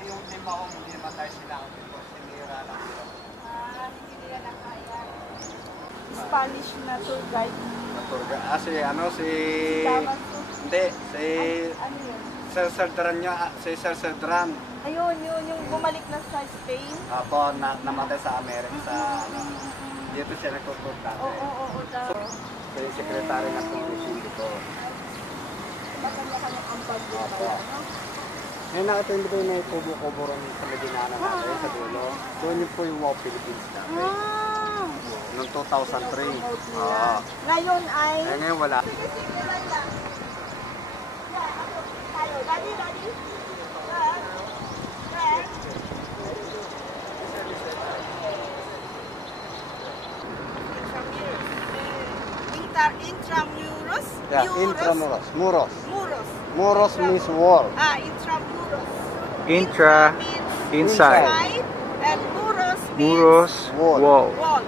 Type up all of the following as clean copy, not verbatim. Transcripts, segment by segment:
yung lima ko, hindi naman tayo sinakot ito. Sinira lang ito. Hindi nila nakaya. Spanish na tour guide. Tour guide. Si ano, si... Damaso. Hindi, si... Ano yun? Sir Cedran niya, si Sir Cedran. Ayun, yun, yung bumalik na sa Spain. Apo, namatay sa Amerika, sa ano. Dito siya nagtutur dati. Oo, daw. So, yung sekretary ng commission dito. Kanya-kanya ang pag-dito. Apo. Ngayon nakita hindi ko yung naikubo-kubo rin sa Medinana natin sa dulo. Doon yung po yung Wow Philippines natin. Noong 2003. Ngayon ay... Ngayon wala. Daddy. Intramuros? Yeah, intramuros. Muros. Muros. Muros means wall. Intramuros. Intra, means inside. And muros means Muros, wall. wall.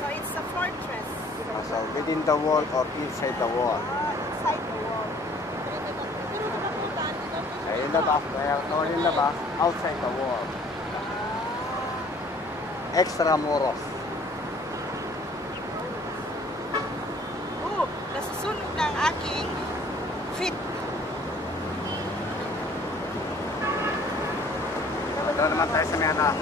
So it's a fortress. So within the wall or inside the wall. Inside the wall. Ayun na ba? Ayun na ba? Outside the wall. Extramuros. Nasusunog ng aking feet. Ito naman tayo sa may anak.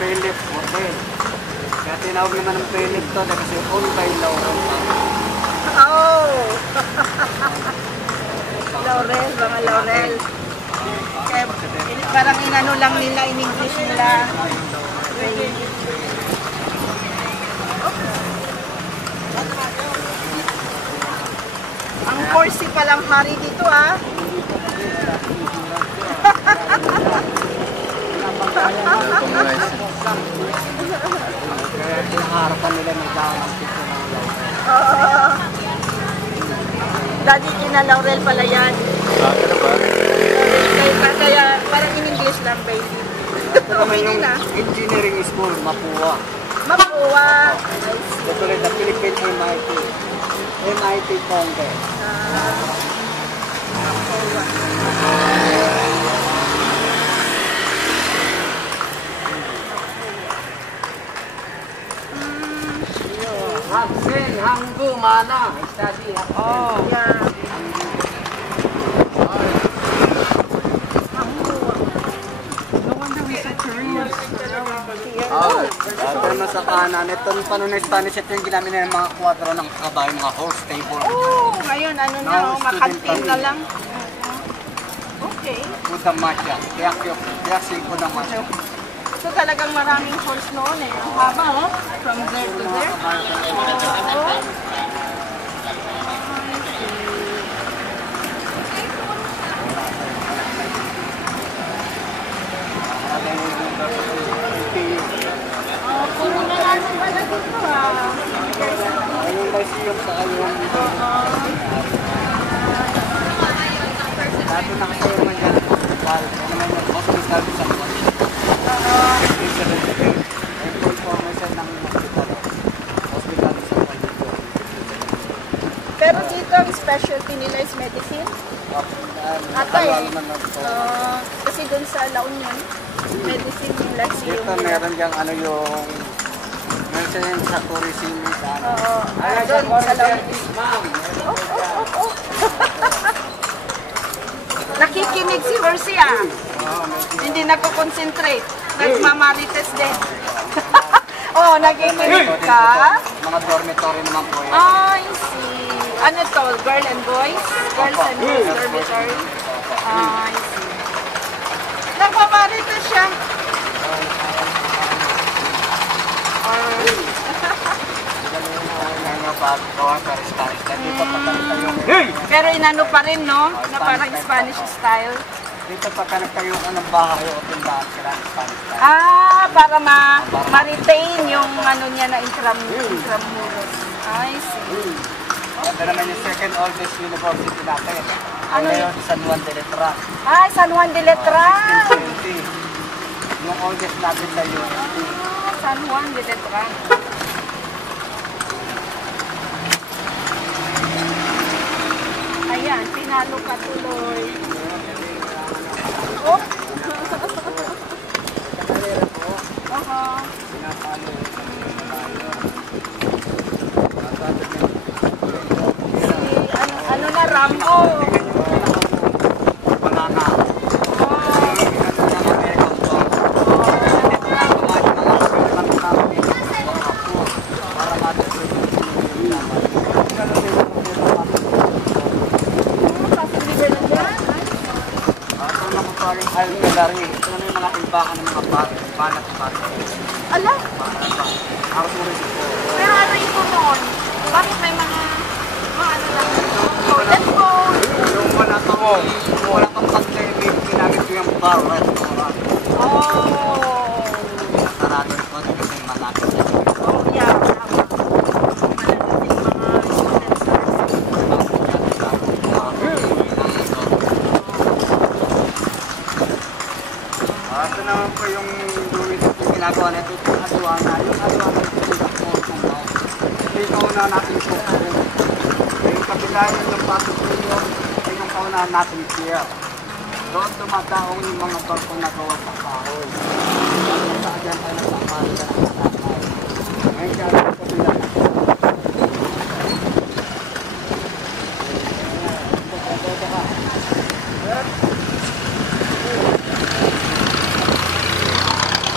Philip Hotel. Kaya tinawag naman ng Philip to kasi owned by Laurel. Laurel, mga Laurel. Kaya parang inano lang nila, in English nila. Ang Corsi palang hari dito Kaya harapan nila nagdaan ng picture ng Laurel. Daddy kina Laurel pala yan. Kaya parang in English lang baby. Okay yung engineering school, Mapua. Mapua. Ito rin the Philippine MIT. MIT Congress. Mapua. Hangsen, Hanggu, Mana. Study. Oh, yeah. No wonder we said Koreans. Dahil na sa kanan, ito paano na Spanish, ito yung ginamit ng mga kwadro ng kabayo, mga horse table. Ngayon, ano na, makanting na lang. Okay. Buddha Masya, kaya simple ng Masya. So talagang maraming horse noon Ang haba, from there to there. Puro na lang pala dito Ayun ba siyang sa kayong dati nakatayo naman yan. Ano naman yung hospital sa information ng hospital sa specialty nila is medicine? Ata Halo-halo eh. naman po. Kasi dun sa La Union, medicine nila Dito yung meron diyang ano yung meron yung sa tourism sa ano. Oo. Doon sa La Union. Oh. Nakikinig si Mercy ah. Hindi nagko-concentrate. Nagmamarites din. Oh, nakikinig ka? Mga dormitory naman po yan. I see. Ano to? Girl and boys? Girls and boys dormitory? I see. Nagmamarites siya. Pero inano pa rin, no? Na parang Spanish style. Dito pagka nagtayo ka ng bahay o tindahan, kailangan Spanish style. Ah, para ma-retain yung ano niya na intramuros. I see. Ito naman yung second oldest university natin. Ano Ano yun? yun? San Juan de Letra. Ah, San Juan de Letran. 1620. Yung oldest natin sa UNT. Ah, San Juan de Letran. Ayan, pinalo ka tuloy. Oh. Oho. Ano na, Rambo? Banana. Ito na yung mga timbakan ng mga banat. Ala, Arturo po. pero ano yung noon? Bakit may mga ano lang? Toilet bowl. Yung wala pang pandemic, ginamit ko yung bar restaurant. Oh. Sarado rin po kasi malapit na. Oh, yeah. Tama. Malalaking mga utensils. Ito naman po yung duwit yung ginagawa nito. Yung aduana. Yung aduana yung kauna natin po. Yung kabila yung pasok yun. Yung kauna natin pier. Doon tumataong yung mga barko na gawa sa kahoy. Sa dyan ay nagpapahal ka ng katakay. Ngayon siya ang kabila na.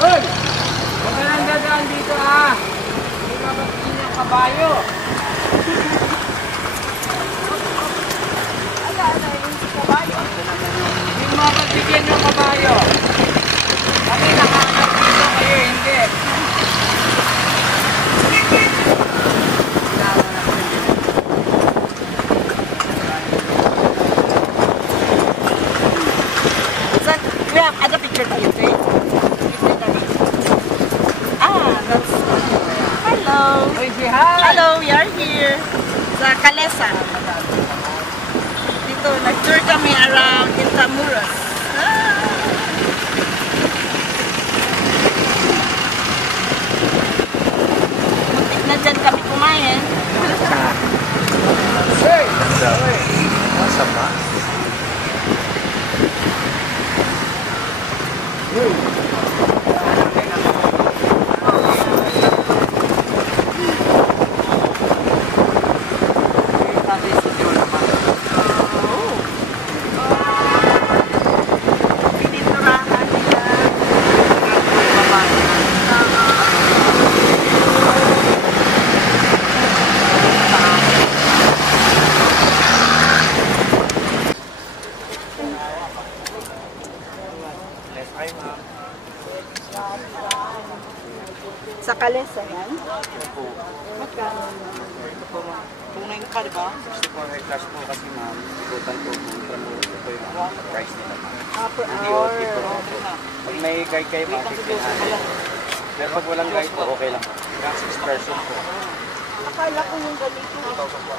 Hoy! Huwag ka lang dadaan dito ah! Hindi ka magpili ng kabayo. Ala, yung kabayo. Hindi mo magbigyan ng kabayo. Kami nakahanap dito kayo, hindi. We have other picture to you, right? Ah, that's... Hello. Hoy, si hi! Hello, we are here sa Calesa. Dito, nag-tour kami around Intramuros. Ah. Muntik na dyan kami kumain. Hey! Masama. Pininturahan nila. Sa Calesa yan? Magkano? Tunay ka, di ba? 64 hectares po kasi ma'am. Ikutan po ito yung price nila ma'am. Ah, per Hindi hour. OT po. Pag may guide kayo ma'am, 1500. Pero pag walang guide po, okay lang. 6 person po. Akala ko yung ganito.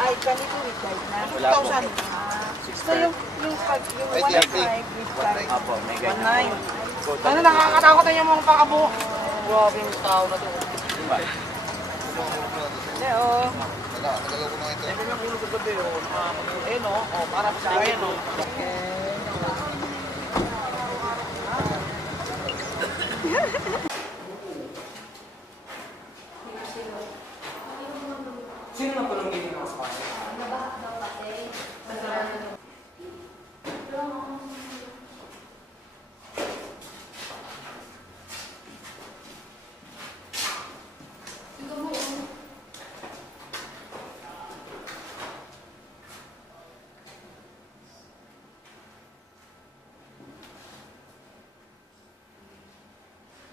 Ay, ganito with guide na. Wala po. 2,000. So yung 1.5 with guide. Apo, may guide na po. Ano nakakatakot na yung mga pakabuo? Grabe yung tao na to. Diba? Oo. Nagalaw ko na ito. Ito yung ulo sa gabi, no? Para sa akin, no? Sino na po nung gini ng sponsor?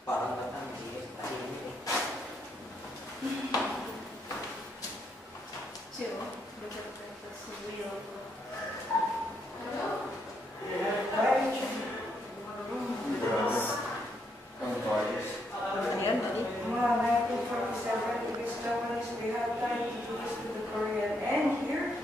Parang natanggi, tahimik eh. Zero. That's real. Ayan, dali. Mga 1947, because Japanese, we had time to do this to the Korean end here.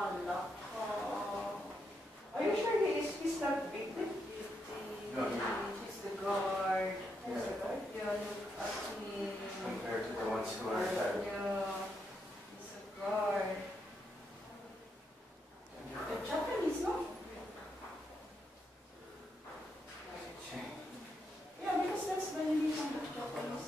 Are you sure he's not victim? He's the guard. He's the guard? Yeah, look at him. Compared to the ones who are dead. Yeah, he's a guard. The Japanese, no? Yeah, because that's the name of the Japanese.